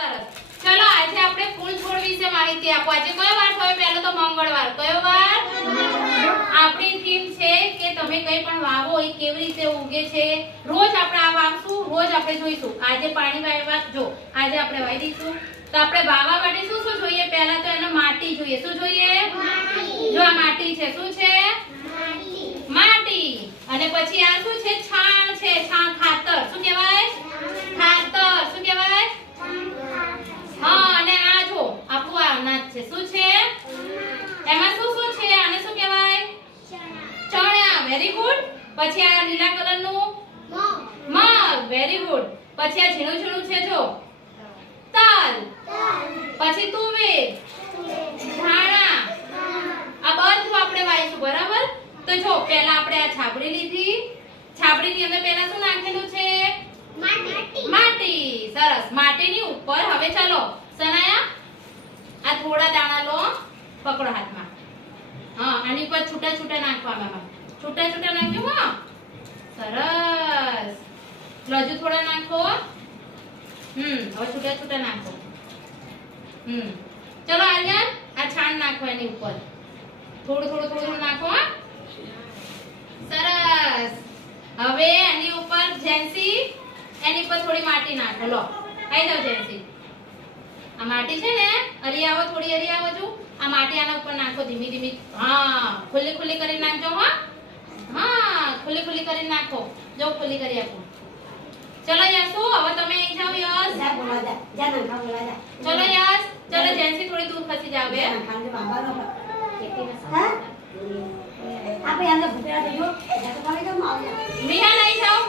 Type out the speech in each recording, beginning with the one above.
ચલો આજે આપણે ફૂલ છોડ વિશે માહિતી આપો. આજે કયો વાર થયો? પહેલો તો મંગળવાર. કયો વાર? આપણી થીમ છે કે તમે કંઈ પણ વાવો એ કેવી રીતે ઉગે છે. રોજ આપણે આ વાવશું, રોજ આપણે જોઈશું. આજે પાણી વાવવા જો આજે આપણે વાવી દઈશું. તો આપણે વાવવા માટે શું શું જોઈએ? પહેલા તો એને માટી જોઈએ. શું જોઈએ? જો આ માટી છે. શું છે? માટી. અને પછી આ શું છે? છાણ છે. છાણ ખાતર. શું કહેવાય? ખાતર. શું કહેવાય? હા. અને આ જો આપણું અનાજ છે. શું છે? એમાં શું શું છે? આને શું કહેવાય? ચણા. Very good. પછી આ લીલા કલરનું મગ. Very good. પછી આ ઝીણું ઝીણું છે જો તલ. પછી તુવેર, ધાણા. આ બધું આપણે વાવીશું. બરાબર? તો જો પહેલા આપણે આ છાબડી લીધી. છાબડીની અંદર પહેલા શું નાખેલું છે? માટી. સરસ. માટીની ઉપર હવે ચાલો સનાયા આ થોડા દાણા લો. પકડો હાથમાં. હા, આની ઉપર છૂટા છૂટા નાખવાના. છૂટા છૂટા નાખજો. હા, સરસ. હજુ થોડા નાખો. હવે છૂટા છૂટા નાખો. ચલો આર્યન આ છાણ નાખો એની ઉપર. થોડું થોડું થોડું નાખો. સરસ. હવે એની ઉપર જેન્સી એની પર થોડી માટી નાખો. લો આઈ જાવ જેન્સી. આ માટી છે ને હરી આવો, થોડી હરી આવો. જો આ માટી આના ઉપર નાખો ધીમી ધીમી. હા, ખુલ્લી ખુલ્લી કરીને નાખજો. હા, ખુલ્લી ખુલ્લી કરીને નાખો. જો ખુલ્લી કરી આપો. ચલો યશુ હવે તમે અહીં જાઓ. યશ ચલો યશ. ચલો જેન્સી થોડી દૂર ખસી જાવ. બે મિહાન અહીં જાઓ.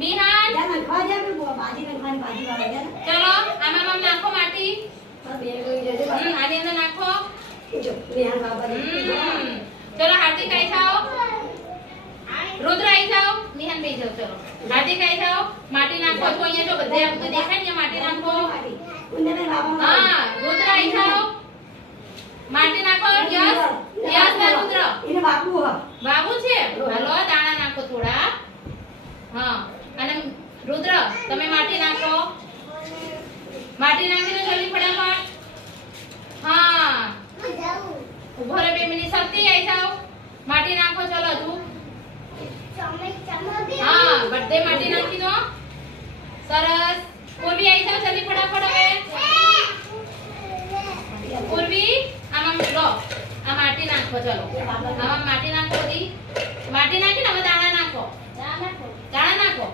મિહાન ચલો આમાં નાખો માટી. આની અંદર નાખો. ચલો હાર્દિક આવી જાઓ. રુદ્ર આવી જાઓ. મિહાન બેસી જાઓ. ચલો હાર્દિક આવી જાઓ. માટી નાખો. તો અહીંયા જો બધે આ બધું દેખાય ને માટી નાખો. હા, રુદ્ર આવી જાઓ. માટી નાખો. યસ યસ ને રુદ્ર એને બાબુ છે. હાલો દાણા નાખો થોડા. હા, અને રુદ્ર તમે માટી નાખો. માટી નાખીને જલ્દી ફટાફટ. હા, ઉભો રહે 2 મિનિટ. શક્તિ આવી જાઓ. માટી નાખો. ચલો તું. હા, બધે માટી નાખી દો. સરસ. પૂર્વી આવી જાઓ જલ્દી ફટાફટ. હવે પૂર્વી આમાં લો આ માટી નાખો. ચલો આમાં માટી નાખો. બધી માટી નાખીને હવે દાણા નાખો. દાણા નાખો.